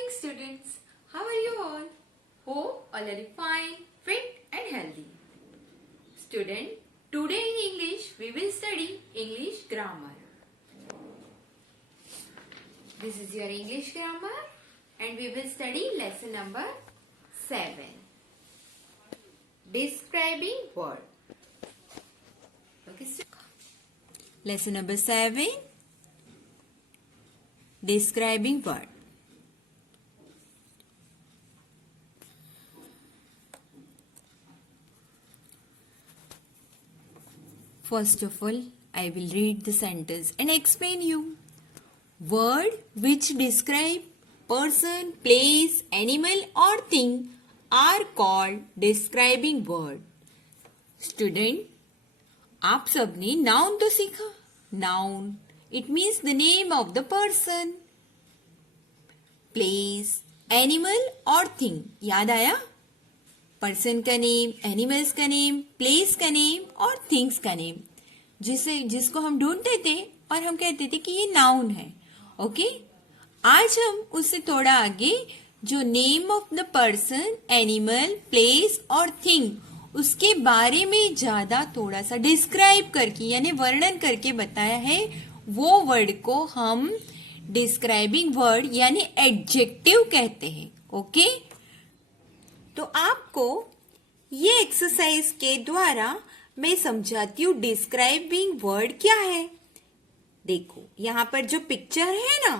morning, students. How are you all? Hope all are fine, fit and healthy. Student, today in English we will study English grammar. This is your English grammar and we will study lesson number 7. Describing word. Okay, lesson number 7. Describing word. First of all, I will read the sentence and explain you. Word which describe person, place, animal or thing are called describing word. Student, आप सबने noun तो सीखा. Noun, it means the name of the person. Place, animal और thing, याद आया? Person का name, animals का name, place का नेम और थिंग्स का नेम, जिसको हम ढूंढते थे और हम कहते थे कि ये नाउन है. ओके, आज हम उससे थोड़ा आगे जो name of the person, animal, place और थिंग, उसके बारे में ज्यादा थोड़ा सा डिस्क्राइब करके यानी वर्णन करके बताया है, वो वर्ड को हम डिस्क्राइबिंग वर्ड यानी एडजेक्टिव कहते हैं. ओके, तो आपको ये एक्सरसाइज के द्वारा मैं समझाती हूँ डिस्क्राइबिंग वर्ड क्या है. देखो, यहाँ पर जो पिक्चर है ना,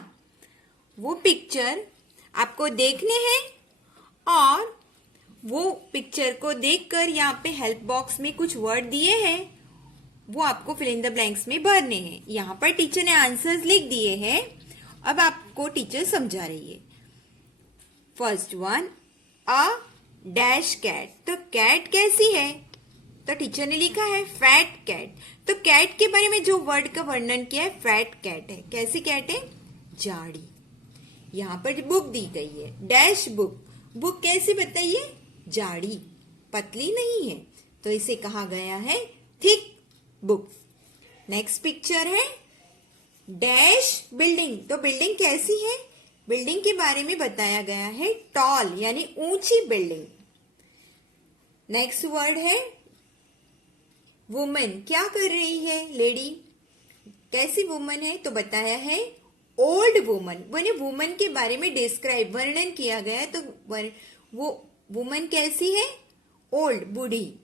वो पिक्चर आपको देखने हैं और वो पिक्चर को देखकर यहाँ पे हेल्प बॉक्स में कुछ वर्ड दिए हैं, वो आपको फिल इन द ब्लैंक्स में भरने हैं. यहाँ पर टीचर ने आंसर्स लिख दिए हैं. अब आपको टीचर समझा रही है. First one, a dash cat. तो कैट कैसी है? तो टीचर ने लिखा है फैट कैट. तो कैट के बारे में जो वर्ड का वर्णन किया है फैट कैट है. कैसी कैट है? जाड़ी. यहाँ पर बुक दी गई है, डैश बुक. बुक कैसी बताइए? जाड़ी, पतली नहीं है, तो इसे कहा गया है थिक बुक. नेक्स्ट पिक्चर है डैश बिल्डिंग. तो बिल्डिंग कैसी है? बिल्डिंग के बारे में बताया गया है टॉल यानी ऊंची बिल्डिंग. नेक्स्ट वर्ड है वुमन. क्या कर रही है? लेडी. कैसी वुमन है? तो बताया है ओल्ड वुमन. मैंने वुमन के बारे में डिस्क्राइब वर्णन किया गया है, तो वो वुमन कैसी है? ओल्ड, बूढ़ी.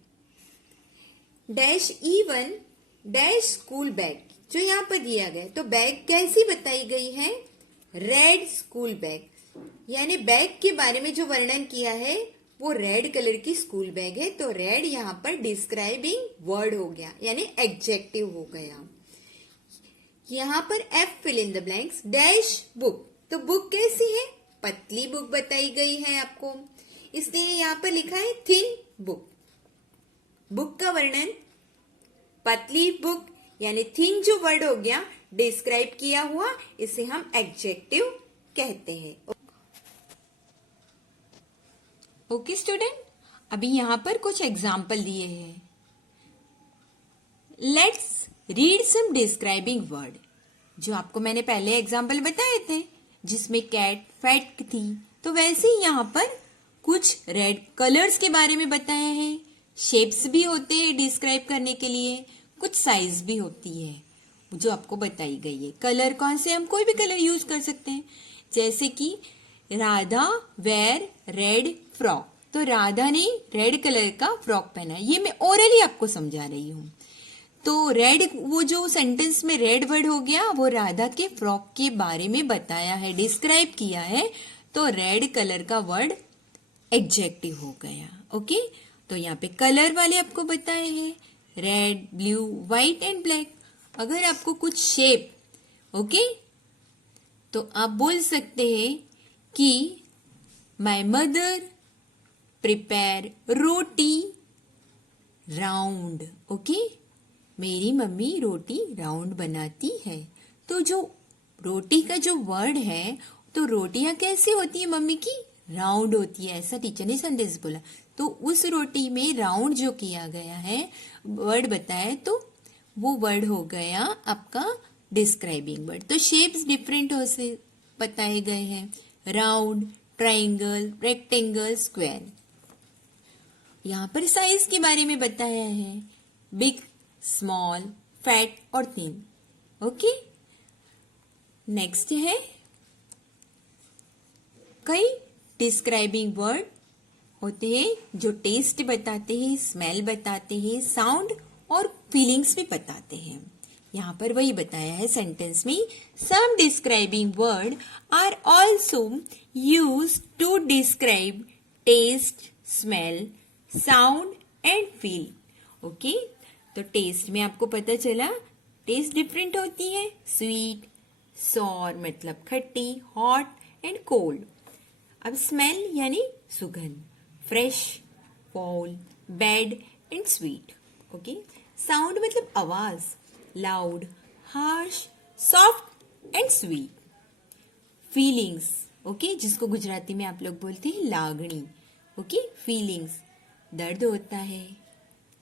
Dash even dash school bag. जो यहाँ पर दिया गया, तो बैग कैसी बताई गई है? Red school bag. यानी बैग के बारे में जो वर्णन किया है वो रेड कलर की स्कूल बैग है. तो रेड यहाँ पर डिस्क्राइबिंग वर्ड हो गया यानी एडजेक्टिव हो गया. यहाँ पर F fill in the blanks. Dash book. तो बुक कैसी है? पतली बुक बताई गई है आपको, इसलिए यहाँ पर लिखा है थिन बुक. बुक का वर्णन पतली बुक यानी थिन जो वर्ड हो गया डिस्क्राइब किया हुआ, इसे हम एडजेक्टिव कहते हैं. ओके स्टूडेंट, अभी यहाँ पर कुछ एग्जाम्पल दिए हैं. Let's read some describing word. जो आपको मैंने पहले एग्जाम्पल बताए थे जिसमें कैट फैट थी, तो वैसे ही यहाँ पर कुछ रेड कलर्स के बारे में बताया है. शेप्स भी होते हैं डिस्क्राइब करने के लिए, कुछ साइज भी होती है जो आपको बताई गई है. कलर कौन से? हम कोई भी कलर यूज कर सकते हैं, जैसे कि राधा वेयर रेड फ्रॉक. तो राधा ने रेड कलर का फ्रॉक पहना. ये मैं ओरली आपको समझा रही हूँ. तो रेड, वो जो सेंटेंस में रेड वर्ड हो गया, वो राधा के फ्रॉक के बारे में बताया है, डिस्क्राइब किया है. तो रेड कलर का वर्ड एडजेक्टिव हो गया. ओके, तो यहाँ पे कलर वाले आपको बताए हैं red, blue, white and black. अगर आपको कुछ शेप, ओके, तो आप बोल सकते हैं कि my mother prepare roti round. Okay, मेरी मम्मी रोटी राउंड बनाती है. तो जो रोटी का जो वर्ड है, तो रोटियां कैसी होती है मम्मी की? राउंड होती है, ऐसा टीचर ने सेंटेंस बोला. तो उस रोटी में राउंड जो किया गया है वर्ड बताया, तो वो वर्ड हो गया आपका डिस्क्राइबिंग वर्ड. तो शेप्स डिफरेंट हो से बताए गए हैं. Round, triangle, rectangle, square. यहाँ पर साइज के बारे में बताया है, बिग, स्मॉल, फैट और थिन। ओके, नेक्स्ट है कई डिस्क्राइबिंग वर्ड होते हैं जो टेस्ट बताते हैं, स्मेल बताते हैं, साउंड और फीलिंग्स भी बताते हैं। यहाँ पर वही बताया है सेंटेंस में, some describing word are also used to describe taste, smell, sound and feel. Okay, तो टेस्ट में आपको पता चला टेस्ट डिफरेंट होती है, स्वीट, सॉर मतलब खट्टी, हॉट एंड कोल्ड। अब स्मेल यानी सुगंध, fresh, fall, bad and sweet. Okay, sound मतलब आवाज, loud, harsh, soft and sweet. Feelings, okay, जिसको गुजराती में आप लोग बोलते हैं लागणी। ओके, फीलिंग्स, दर्द होता है,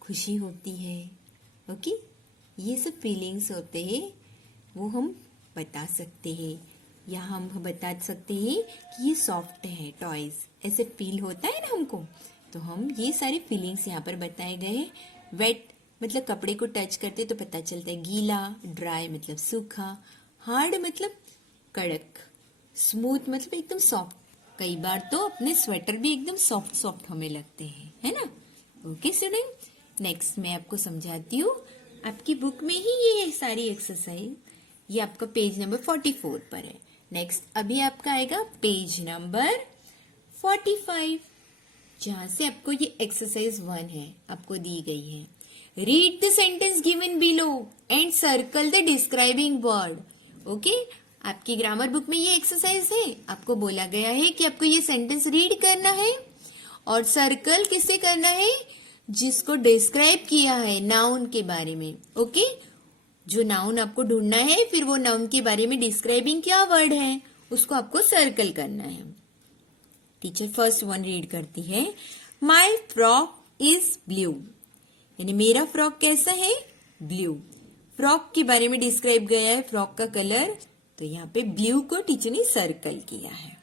खुशी होती है। ओके, ये सब फीलिंग्स होते हैं, वो हम बता सकते हैं, या हम बता सकते हैं कि ये सॉफ्ट है, टॉयज, ऐसे फील होता है ना हमको, तो हम ये सारी फीलिंग्स यहाँ पर बताए गए हैं। वेट मतलब कपड़े को टच करते तो पता चलता है, गीला, ड्राई मतलब सूखा, हार्ड मतलब कड़क, स्मूथ मतलब एकदम सॉफ्ट। कई बार तो अपने स्वेटर भी एकदम सॉफ्ट सॉफ्ट हमें लगते हैं, है ना। ओके स्टूडेंट, नेक्स्ट मैं आपको समझाती हूँ। आपकी बुक में ही ये सारी एक्सरसाइज, ये आपका पेज नंबर 44 पर है। नेक्स्ट अभी आपका आएगा पेज नंबर 45, जहां से आपको ये एक्सरसाइज 1 है, आपको दी गई है। Read the sentence given below and circle the describing word. Okay, आपकी ग्रामर बुक में ये एक्सरसाइज है, आपको बोला गया है कि आपको ये सेंटेंस रीड करना है और सर्कल किससे करना है, जिसको डिस्क्राइब किया है नाउन के बारे में। ओके, जो नाउन आपको ढूंढना है, फिर वो नाउन के बारे में डिस्क्राइबिंग क्या वर्ड है उसको आपको सर्कल करना है। टीचर फर्स्ट वन रीड करती है, माई फ्रॉक इज ब्लू, यानी मेरा फ्रॉक कैसा है, ब्लू। फ्रॉक के बारे में डिस्क्राइब गया है, फ्रॉक का कलर, तो यहाँ पे ब्लू को टीचर ने सर्कल किया है।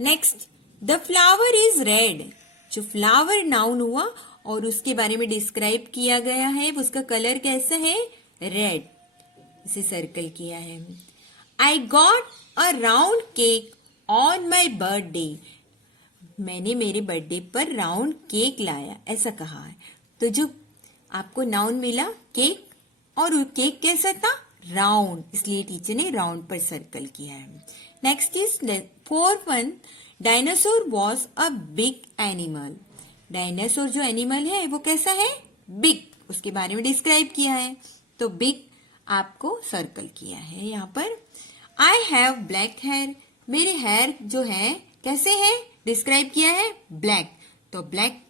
Next, the flower is red, जो फ्लावर नाउन हुआ और उसके बारे में डिस्क्राइब किया गया है, उसका कलर कैसा है, रेड, इसे सर्कल किया है। I got a round cake on my birthday, मैंने मेरे बर्थडे पर राउंड केक लाया, ऐसा कहा है। तो जो आपको नाउन मिला केक, और वो केक कैसा था, राउंड, इसलिए टीचर ने राउंड पर सर्कल किया है। Next is 4 dinosaur was a big animal, dinosaur जो एनिमल है वो कैसा है, बिग, उसके बारे में डिस्क्राइब किया है, तो बिग आपको सर्कल किया है यहाँ पर। आई हैव ब्लैक हेयर, मेरे हेयर जो है कैसे है, डिस्क्राइब किया है, ब्लैक, तो ब्लैक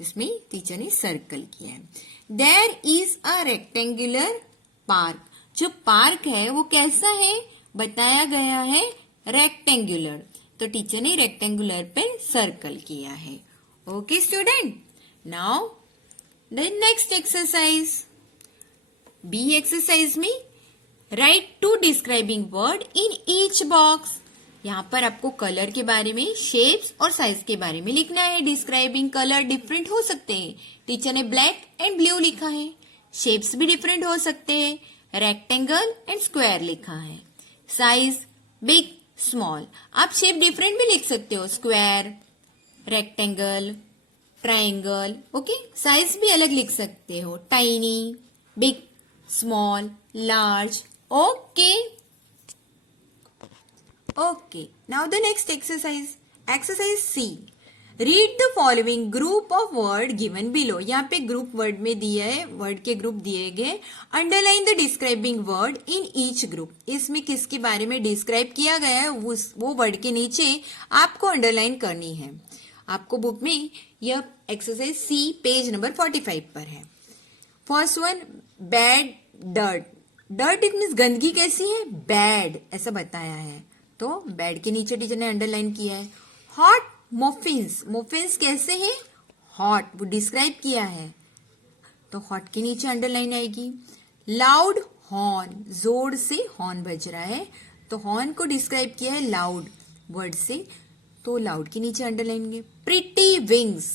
इसमें टीचर ने सर्कल किया है। There is a rectangular park, जो पार्क है वो कैसा है, बताया गया है रेक्टेंगुलर, तो टीचर ने रेक्टेंगुलर पे सर्कल किया है। Okay student, now the next exercise, B exercise में write 2 describing word in each box, यहाँ पर आपको कलर के बारे में, शेप्स और साइज के बारे में लिखना है। डिस्क्राइबिंग कलर डिफरेंट हो सकते हैं, टीचर ने ब्लैक एंड ब्लू लिखा है, शेप्स भी डिफरेंट हो सकते हैं, रेक्टेंगल एंड स्क्वायर लिखा है, साइज बिग, स्मॉल, आप शेप डिफरेंट भी लिख सकते हो, square, rectangle, triangle. Okay, size भी अलग लिख सकते हो, tiny, big, small, large. Okay, Okay, now the next exercise, exercise C. Read the following group of word given below. यहाँ पे ग्रुप वर्ड में दिया है, वर्ड के ग्रुप दिए गए। Underline the describing word in each group, इसमें किसके बारे में डिस्क्राइब किया गया है वो वर्ड के नीचे आपको अंडरलाइन करनी है। आपको बुक में यह एक्सरसाइज C पेज नंबर 45 पर है। First one, bad dirt, dirt it means गंदगी कैसी है, बैड, ऐसा बताया है, तो बैड के नीचे टीचर ने अंडरलाइन किया है। हॉट मफिन्स, मफिन्स कैसे हैं, हॉट, वो डिस्क्राइब किया है, तो हॉट के नीचे अंडरलाइन आएगी। लाउड हॉर्न, जोर से हॉर्न बज रहा है, तो हॉर्न को डिस्क्राइब किया है लाउड, वर्ड से, तो लाउड के नीचे अंडरलाइन करेंगे। प्रिटी विंग्स,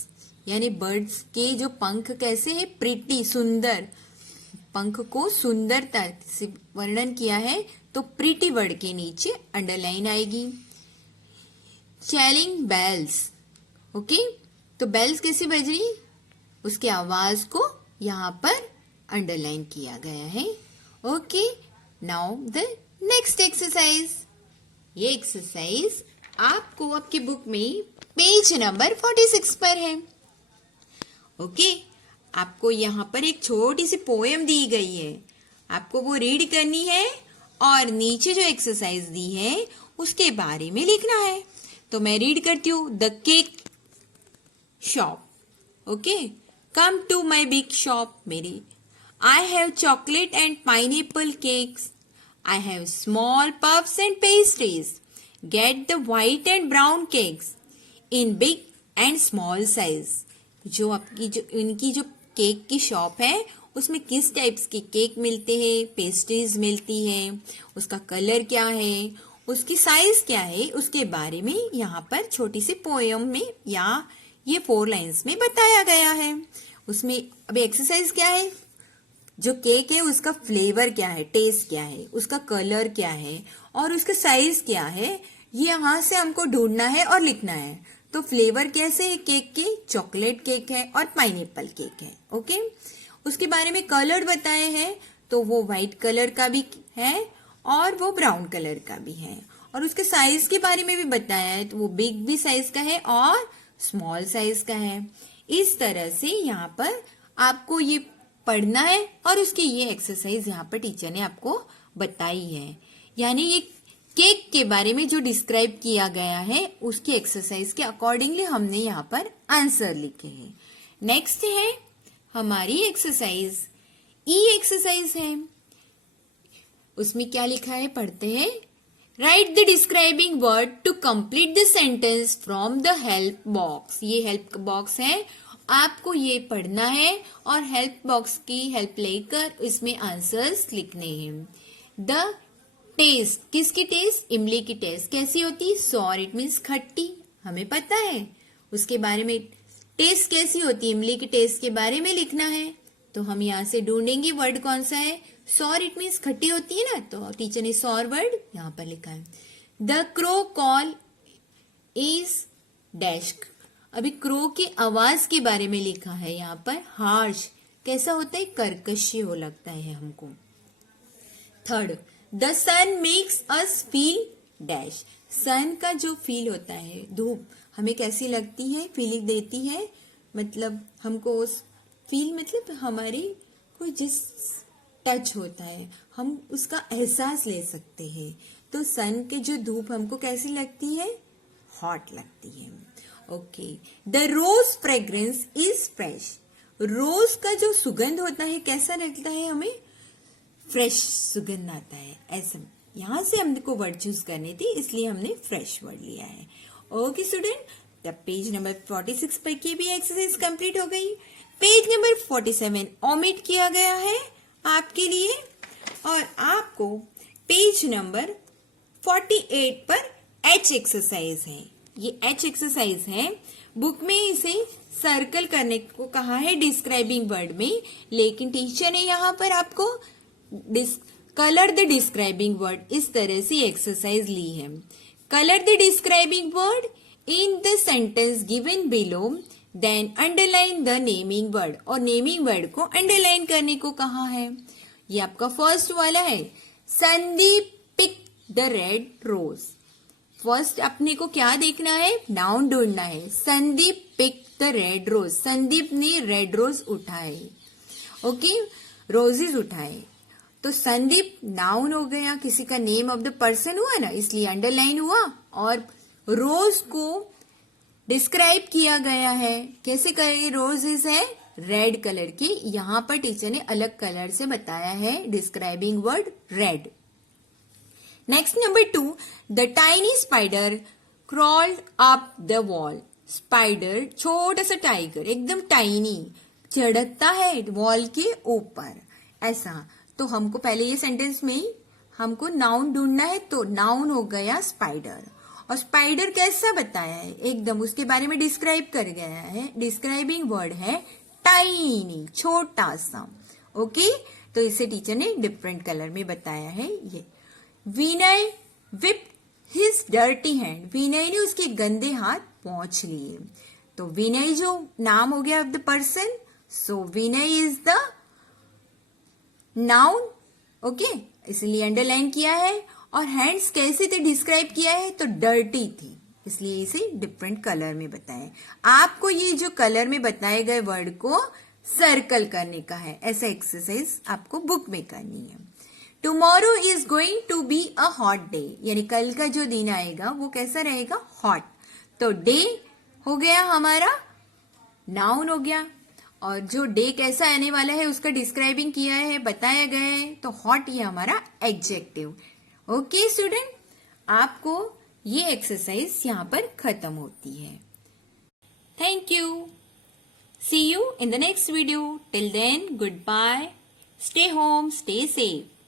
यानी बर्ड्स के जो पंख कैसे है, प्रिटी, सुंदर, पंख को सुंदरता से वर्णन किया है, तो प्रिटी वर्ड के नीचे अंडरलाइन आएगी। चैलिंग बेल्स, ओके, तो बेल्स कैसे बज रही, उसकी आवाज को यहां पर अंडरलाइन किया गया है। Okay, now the next exercise. ये एक्सरसाइज आपको आपकी बुक में पेज नंबर 46 पर है। ओके, आपको यहाँ पर एक छोटी सी पोएम दी गई है, आपको वो रीड करनी है और नीचे जो एक्सरसाइज दी है उसके बारे में लिखना है। तो मैं रीड करती हूँ। The cake shop, okay, come to my big shop मेरी। I have chocolate and pineapple cakes. I have small puffs and pastries. Get the white and brown cakes in big and small size. जो आपकी जो इनकी जो cake की shop है उसमें किस टाइप्स के केक मिलते हैं, पेस्ट्रीज मिलती है, उसका कलर क्या है, उसकी साइज क्या है, उसके बारे में यहाँ पर छोटी सी पोएम में या ये 4 लाइन्स में बताया गया है। उसमें अभी एक्सरसाइज क्या है, जो केक है उसका फ्लेवर क्या है, टेस्ट क्या है, उसका कलर क्या है और उसका साइज क्या है, ये यहाँ से हमको ढूंढना है और लिखना है। तो फ्लेवर कैसे है केक के, चॉकलेट केक है और पाइनएप्पल केक है। ओके, उसके बारे में कलर बताए हैं, तो वो व्हाइट कलर का भी है और वो ब्राउन कलर का भी है। और उसके साइज के बारे में भी बताया है, तो वो बिग भी साइज का है और स्मॉल साइज का है। इस तरह से यहाँ पर आपको ये पढ़ना है और उसकी ये एक्सरसाइज यहाँ पर टीचर ने आपको बताई है। यानी ये केक के बारे में जो डिस्क्राइब किया गया है उसकी एक्सरसाइज के अकॉर्डिंगली हमने यहाँ पर आंसर लिखे हैं। नेक्स्ट है हमारी एक्सरसाइज, ई एक्सरसाइज है। उसमें क्या लिखा है, पढ़ते हैं। Write the describing word to complete the sentence from the help box. ये हेल्प बॉक्स है, आपको ये पढ़ना है और हेल्प बॉक्स की हेल्प लेकर इसमें आंसर्स लिखने हैं। द टेस्ट, किसकी टेस्ट, इमली की टेस्ट कैसी होती, सॉर, इट मीन्स खट्टी, हमें पता है। उसके बारे में टेस्ट कैसी होती, इमली की टेस्ट के बारे में लिखना है। तो हम यहाँ से ढूंढेंगे वर्ड कौन सा है, सॉर, इट मीन्स खट्टी होती है ना, तो टीचर ने सॉर वर्ड यहाँ पर लिखा है। The crow call is dash, अभी क्रो की आवाज के बारे में लिखा है यहाँ पर, हार्श, कैसा होता है, कर्कश हो लगता है हमको। Third, the sun makes us feel dash, sun का जो फील होता है, धूप हमें कैसी लगती है, फीलिंग देती है, मतलब हमको उस फील मतलब हमारी कोई जिस टच होता है हम उसका एहसास ले सकते हैं। तो सन के जो धूप हमको कैसी लगती है, हॉट लगती है। Okay, the rose fragrance is fresh, rose का जो सुगंध होता है कैसा लगता है हमें, फ्रेश सुगंध आता है। ऐसा यहाँ से हमको वर्ड चूज करनी थी, इसलिए हमने फ्रेश वर्ड लिया है। ओके स्टूडेंट, तब पेज नंबर 46 पर की भी एक्सरसाइज कंप्लीट हो गई। पेज नंबर 47 ओमिट किया गया है आपके लिए और आपको पेज नंबर 48 पर एच एक्सरसाइज है। ये एच एक्सरसाइज है, बुक में इसे सर्कल करने को कहा है डिस्क्राइबिंग वर्ड में, लेकिन टीचर ने यहाँ पर आपको कलर द डिस्क्राइबिंग वर्ड इस तरह से एक्सरसाइज ली है। Colour the describing word in the sentence given below, then underline the naming word, और नेमिंग वर्ड को अंडरलाइन करने को कहा है। ये आपका फर्स्ट वाला है, Sandeep pick the red rose. First अपने को क्या देखना है, नाउन ढूंढना है। Sandeep pick the red rose, Sandeep ने रेड रोज उठाए। ओके, रोजेज उठाए, तो संदीप नाउन हो गया, किसी का नेम ऑफ द पर्सन हुआ ना, इसलिए अंडरलाइन हुआ। और रोज को डिस्क्राइब किया गया है, कैसे करें, रोजेस है रेड कलर की, यहाँ पर टीचर ने अलग कलर से बताया है describing word red. Next number 2, the tiny spider crawled up the wall. Spider छोटा सा टाइगर एकदम टाइनी चढ़ता है वॉल के ऊपर, ऐसा। तो हमको पहले ये सेंटेंस में हमको नाउन ढूंढना है, तो नाउन हो गया स्पाइडर, और स्पाइडर कैसा बताया है, एकदम उसके बारे में डिस्क्राइब कर गया है। डिस्क्राइबिंग वर्ड है टाइनी, छोटा सा। ओके, तो इसे टीचर ने डिफरेंट कलर में बताया है। ये विनय विप हिज डर्टी हैंड, विनय ने उसके गंदे हाथ पोंछ लिए। तो विनय जो नाम हो गया of the person, so Vinay is the noun. Okay, इसलिए अंडरलाइन किया है। और हैंड्स कैसे थे डिस्क्राइब किया है, तो डर्टी थी, इसलिए इसे डिफरेंट कलर में बताएं। आपको ये जो कलर में बताए गए वर्ड को सर्कल करने का है, ऐसा एक्सरसाइज आपको बुक में करनी है। Tomorrow is going to be a hot day, यानी कल का जो दिन आएगा वो कैसा रहेगा, हॉट। तो डे हो गया हमारा नाउन हो गया, और जो डे कैसा आने वाला है उसका डिस्क्राइबिंग किया है, बताया गया है, तो हॉट ये हमारा एडजेक्टिव। ओके स्टूडेंट, आपको ये एक्सरसाइज यहाँ पर खत्म होती है। Thank you, see you in the next video. Till then, goodbye, stay home, stay safe.